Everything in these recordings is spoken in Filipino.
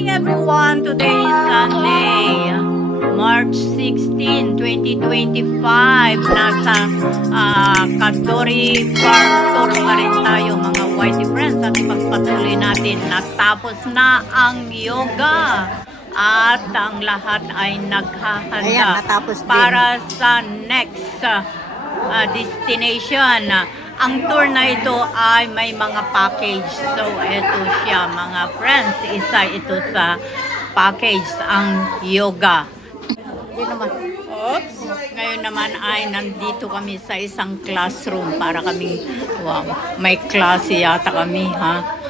morning everyone! Today is Sunday, March 16, 2025. Nasa KADORIE farm tour pa rin tayo mga whitey friends at ipagpatuloy natin. Natapos na ang yoga at ang lahat ay naghahanda para sa next destination. Ang tour na ito ay may mga package. So, ito siya mga friends. Isa ito sa package, ang yoga. Oops! Ngayon naman ay nandito kami sa isang classroom para kami, wow, may klase yata kami, ha?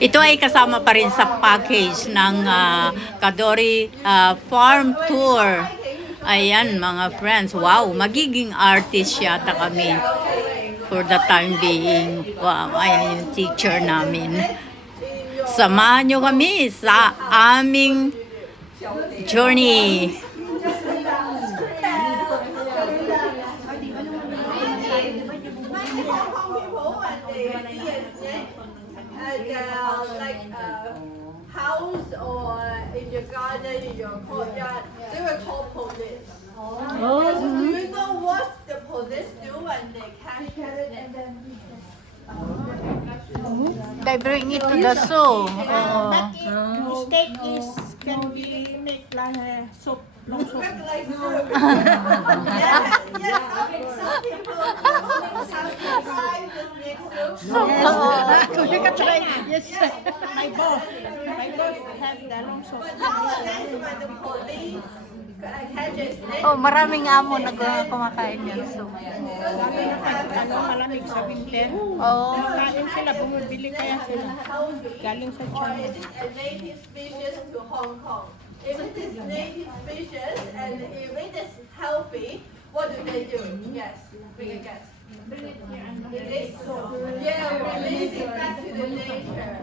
Ito ay kasama pa rin sa package ng KADORIE farm tour. Ayan mga friends, wow, magiging artist yata kami. For the time being, wow, ayan yung teacher namin. Samahan nyo kami sa aming journey. House or in your garden, in your courtyard, they will call police. Do you know what the police do when they catch the snake? They bring it to the zoo. Steak is can be make like soup. Look like soup. Yeah, some people try the snake soup. You can try. Yes, my boss have the long soup. But nowadays, when the police catches snake, Oh, maraming amo na kumakain yan. So, Malamig sa winter. oh, Kain sila, bumibili kaya sila. Galing sa or China. is it a native species to Hong Kong? If it is native species and if it is healthy, what do they do? Yes, bring a guess. Release it back to the nature.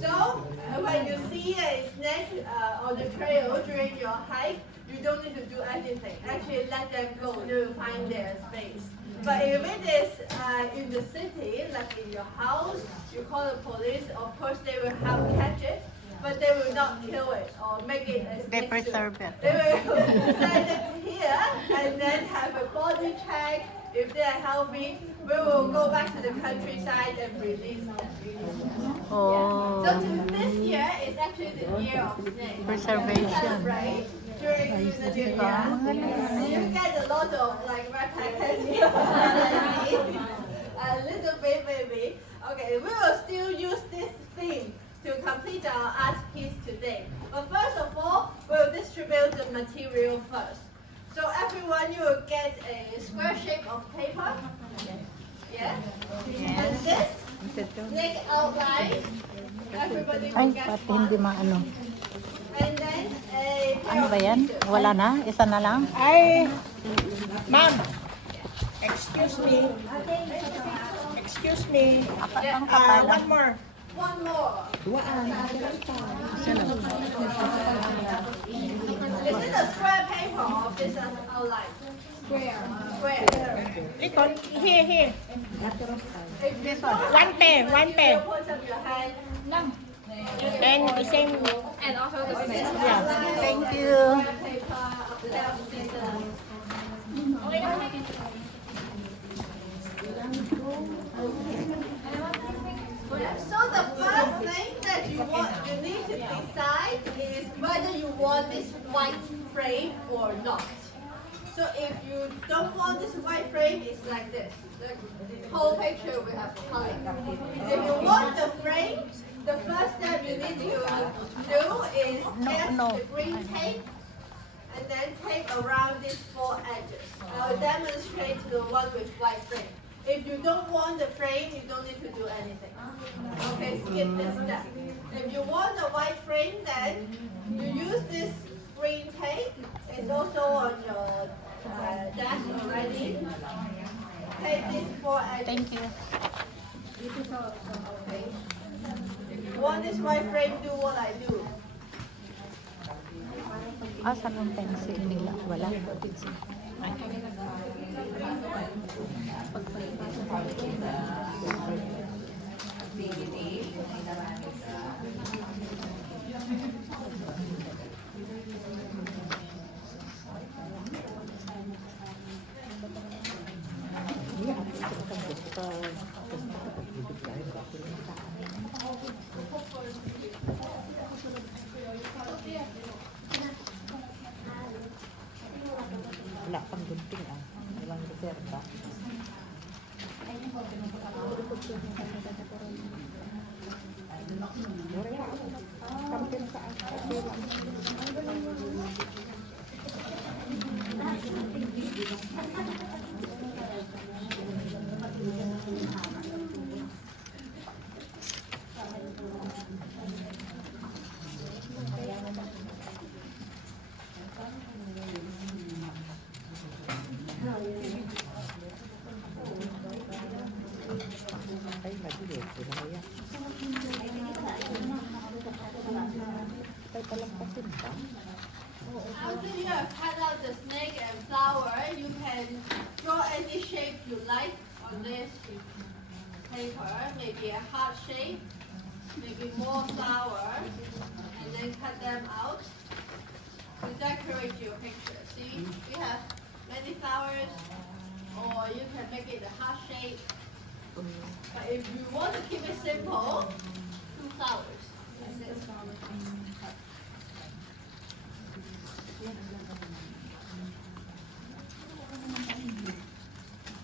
So, when you see a snake on the trail during your hike, you don't need to do anything. Actually, let them go. They will find their space. But if it is in the city, like in your house, you call the police. Of course, they will help catch it, but they will not kill it or make it a snake. they preserve it. They will send it here and then have a body check. If they are healthy, we will go back to the countryside and release them. Oh, So this year is actually the year of snakes. preservation. Right? During the new year. You get a lot of like backpackers here. A little bit maybe. Okay, we will still use this theme to complete our art piece today. But first of all, we'll distribute the material first. So everyone, you will get a square shape of paper. Yeah? And this, snake outline. Everybody will get Pati one. hindi maano. And then a pair Ano ba of yan? scissors. Wala na? Isa na lang? Ay, ma'am, excuse me. Excuse me. Ang kapal. One more. One more. This is a square paper of this outline. Square. Likod. Here. If this one, One pair. you put up your hand. And the same. And also the snake. Yeah. Thank you. Paper, a pair of scissors. So the first thing that you need to decide is whether you want this white frame or not. So if you don't want this white frame, it's like this. The whole picture will have color. If you want the frame, the first step you need to do is get the green tape and then tape around these four edges. I will demonstrate the one with white frame. If you don't want the frame, you don't need to do anything. Okay, skip this step. If you want the white frame, then you use this green tape. It's also on your desk already. Tape these four edges. Thank you. Okay. If you want this white frame, do what I do. Asan ang pencil nila? Wala. Ay. After you have cut out the snake and flower, you can draw any shape you like on this paper. Maybe a heart shape, maybe more flower, and then cut them out to decorate your picture. See, we have many flowers, or you can make it a heart shape. But if you want to keep it simple, 2 flowers. That's it.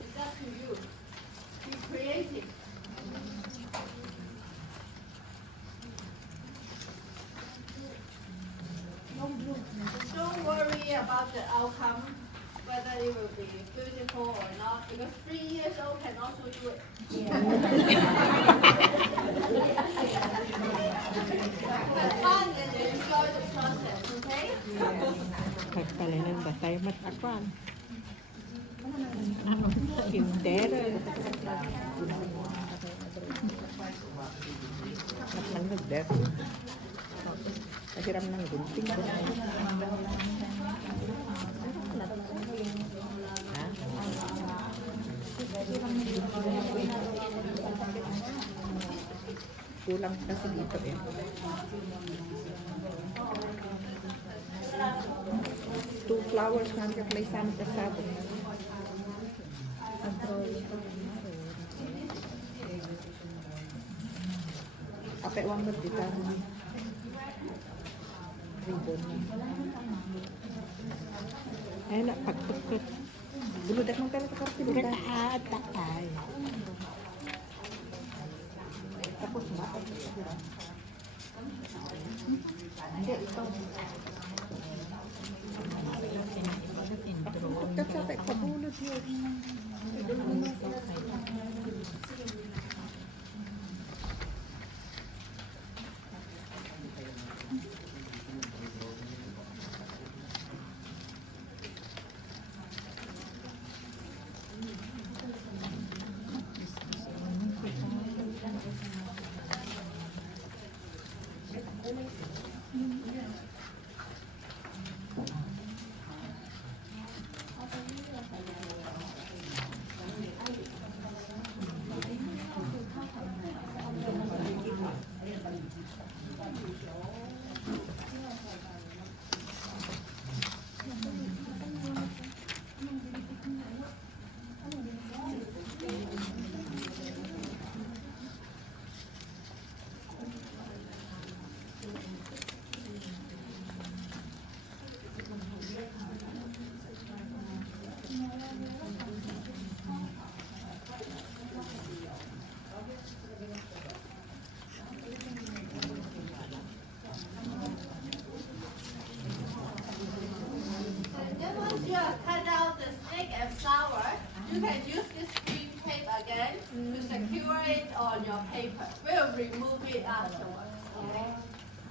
It's up to you. Be creative. Don't worry about the outcome, whether it will be beautiful or not, because 3 years old can also do it. Have fun and enjoy the process, okay? Pagpalinan ba tayo matakwan? Kinder. At lang nag-death. Nahiram ng gunting. Kulang kasi dito eh. Two flowers nga may sama kasabo. Apa uang berdita ribbon. Enak pagtukot. Dulu dah mong pala sa kartil. Takay. Tapos na. Hindi, ito. Pagkat sa tayo, pabunod yun. You can use this green tape again to secure it on your paper. We'll remove it afterwards. Okay?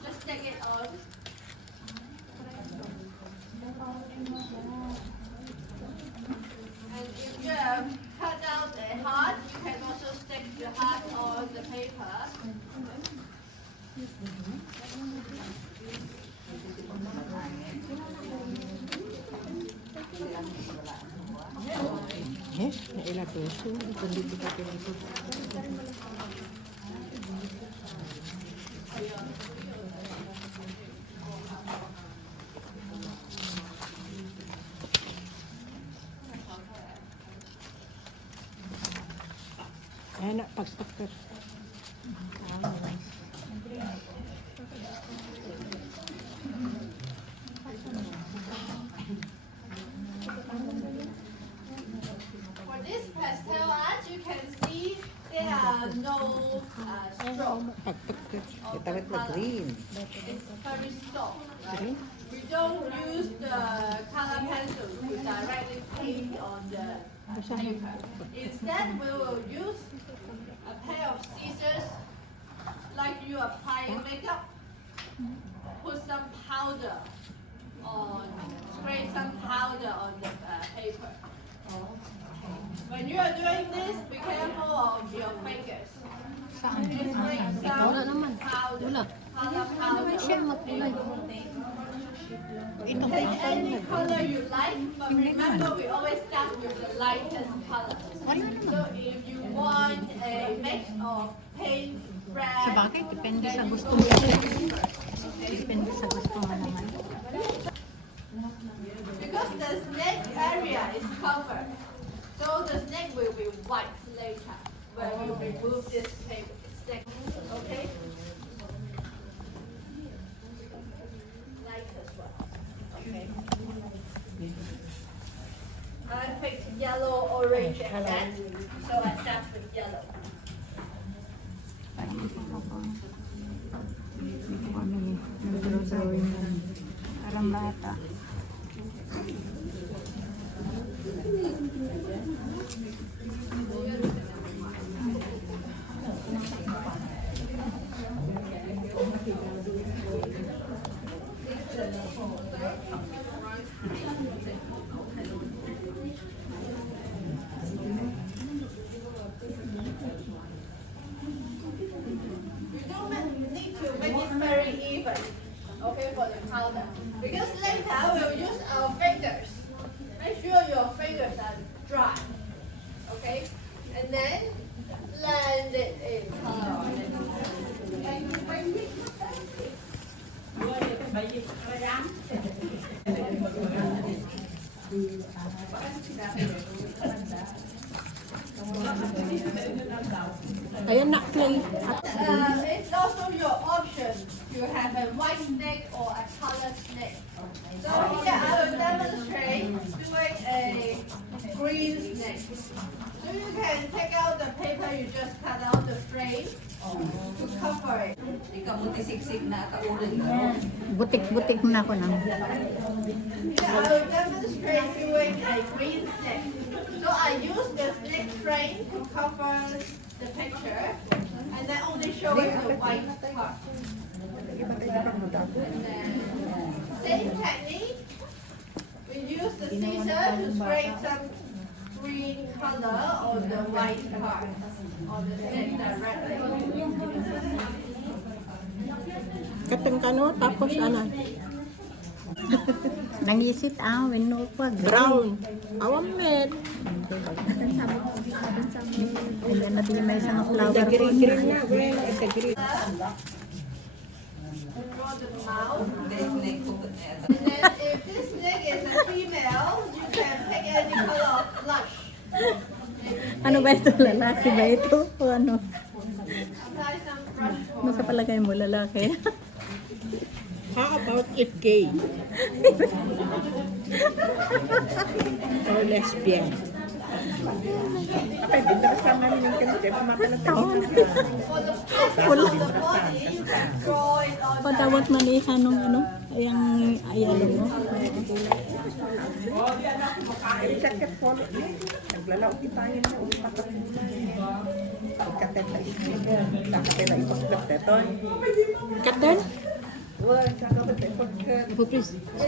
Just stick it on. And if you have cut out the heart, you can also stick the heart on the paper. Yes, nailatoso. Kundito ka pinito. Ayan, pagpagpag. For this pastel art, you can see there are no stroke. Pagpagpag. Itawit color. green. It's very soft, right? Green? We don't use the color pencils to directly paint on the paper. Instead, we will use a pair of scissors, like you applying makeup. Put some powder on, spray some powder on the paper. When you are doing this, be careful of your fingers. Just bring some powder, color powder. Take any color you like, but remember we always start with the lightest color. So if you want a mix of pink, red, Sabagay, depende sa gusto mo. Depende sa gusto mo naman. because the snake area is covered, so the snake will be white later when you remove this paper snake. Okay? Light as well. Okay. I picked yellow, orange, and red, so I start with yellow. Kami nag-drawing yan. Parang bata. You don't need to make it very even, okay, for the powder. Because later we'll use our fingers. Make sure your fingers are dry, okay? And then blend it in color. Ayan na, clay. It's also your option to have a white snake or a colored snake. So here I will demonstrate doing a green snake. So you can take out the paper you just cut out the frame to cover it. Butik-butik na ako nang. Here I will demonstrate doing a green snake. So I use the snake frame to cover the picture and then only show it the white part. And then, same technique. We use the scissors to spray some green color on the white part on the snake directly. Katang kano, tapos ano? Nangisit wino pa. Brown. Awamet. Ayan natin may isang flower The ko. green, green na. Green, it's a green. Draw the mouth. And then if this snake is a female, you can pick any color of blush. Ano ba ito? Lalaki ba ito? O ano? Apply some brush Ano sa for palagay mo, lalaki? How about if gay? Or lesbian? Kapag dinarasan namin yung kanite, Taon. For the face of the body, you can draw it on the Padawat manihan nung ano? Ayalo mo. Sakit po. Naglalaw tayo na upakat mo na. Pagkatet na isip. Nakapit na ipagkat ito. Katen? Wala, kakapit na ipagkat. Ipupris. Ito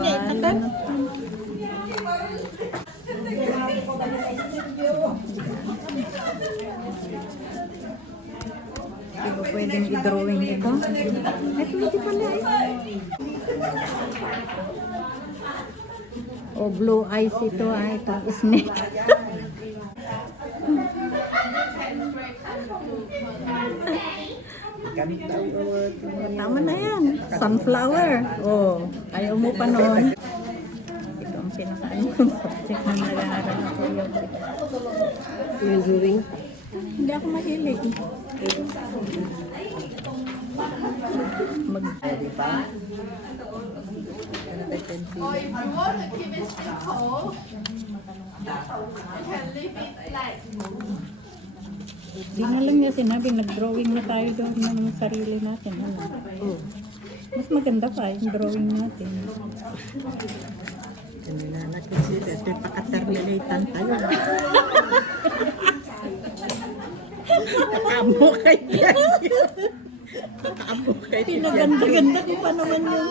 na, katen? Di ba pwedeng i-drawing ito? Ay, pwede pala eh. O blue eyes ito itong snake. Tama na yan. Sunflower. Oh, ayaw mo pa noon. Ito ang pinakaano kong subject na nag-aaral ako yung Yung drawing? hindi ako mahilig. Or if you want to keep it simple, you can leave it flat. Di na lang niya sinabi, nag-drawing na tayo doon ng sarili natin. Ano? Mas maganda pa yung drawing natin. Nilalagay ito yung paka-terminatan tayo. Nakaamo kay Pinaganda-ganda ko pa naman yung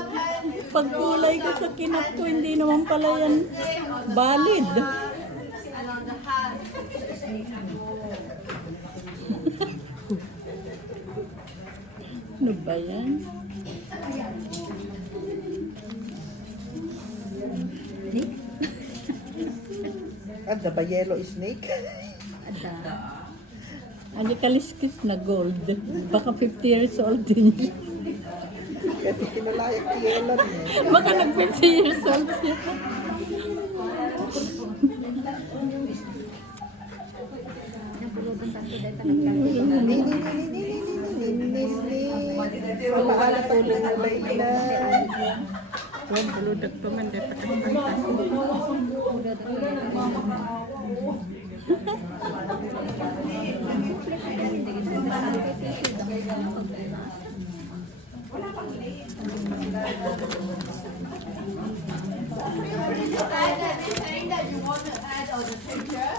pagkulay ko sa kinap ko. Hindi naman pala yan valid. And on the hand. Ano ba yan? Ada ba yellow snake? Ano kaliskis na gold. Baka 50 years old din siya. Kasi kinulayak si yellow niya. Baka nag 50 years old siya. Paala pa yung nabay na. Tuwan, buludag pa man. Dito ka Add anything that you want to add on the picture.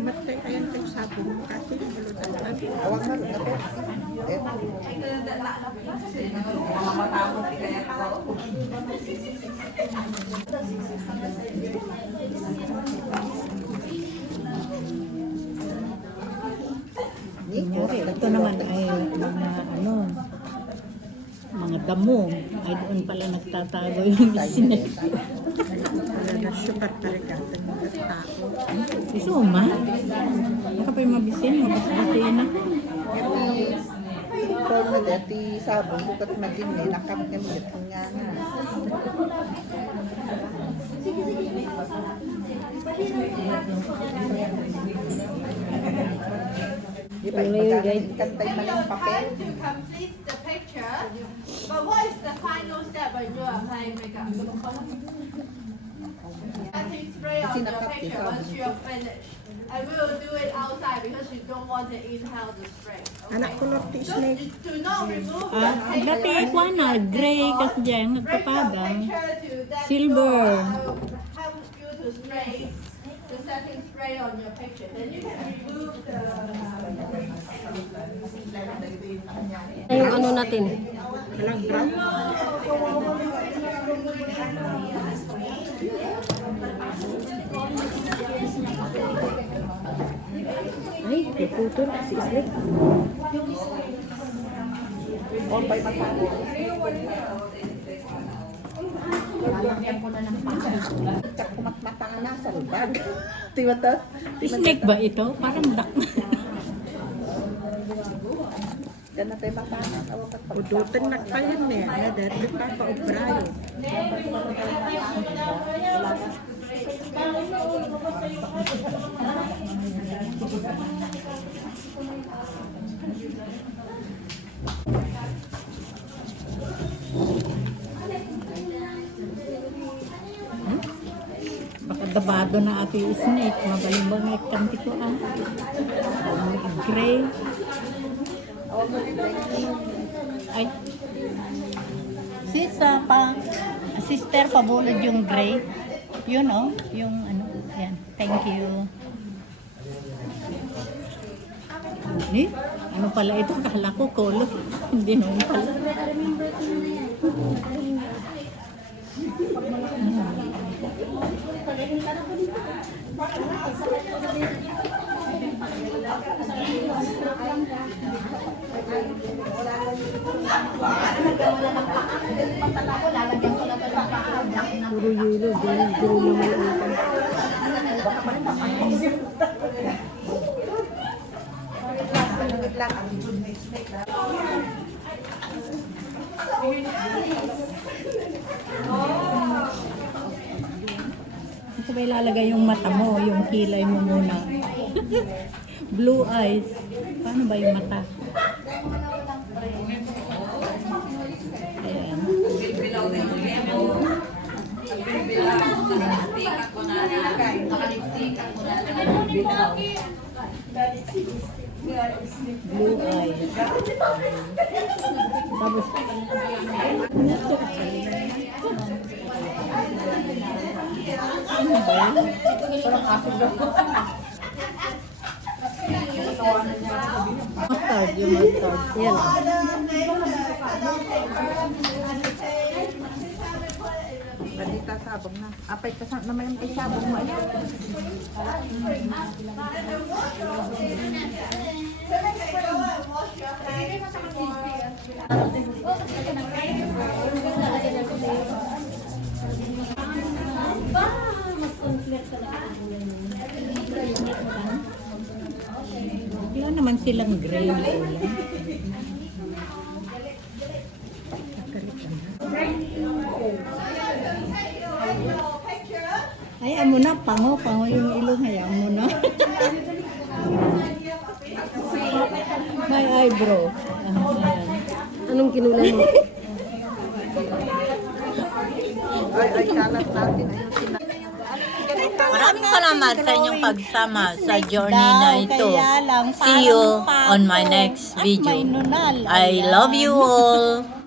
Matay kayan tayo sabong mo kasi buludag pa. Awag na rin ako. Kunyari, ito naman ay mga damo. Ay doon pala nagtatago yung snake. Wala na sugar talaga. Mga tao. Isuma? Baka pa yung mabisin na. Ikaw na dati sabong bukat maging nakakamit nga na. Di ba, kantay malang papel? To complete the picture, but what is the final step when you are applying makeup? Setting spray on your picture once you are finished. And we will do it outside because you don't want to inhale the spray. Anak ko lang ti snake. Do not remove the Dati picture. ko na, gray kasi dyan, Bring your nagpapada. picture to that Silver. door. I will help you to spray the setting spray on your picture. Then you can remove the Yung ano natin. Walang brown. Ay, naputol si Snake. Or by matalo. Kak kumat-mata ka na sa lubag. Tiba to? Snake ba ito? Parang duck. Ganun tayo matana. Udutin na kayo niya. Dahil pa pa ubrayo. Baka dabado na ate yung snake. Magaling ba may kanti ko ah. Gray. Ay. Sister, pabulod yung gray. Yun oh, yung ano, yan. Thank you. Ano pala ito? Kala ko color. Hindi naman pala. Puro yelo, gano'n naman ang ko ba ilalagay yung mata mo, yung kilay mo muna? Blue eyes. Paano ba yung mata? Ayan. Blue eyes. Tapos, ano ba yun? Mustard, yung mustard. Yan. Balita sabong na. Apay kasama naman yung sabong mo. Ayan. Wala naman silang gray na ulam. Ay, amo na, pango yung ilong, hayaan mo na. My eyebrow. Ayan. Anong kinulan mo? Ay, kalat natin. Ayun sila. Maraming salamat sa inyong pagsama sa journey na ito. See you on my next video. I love you all.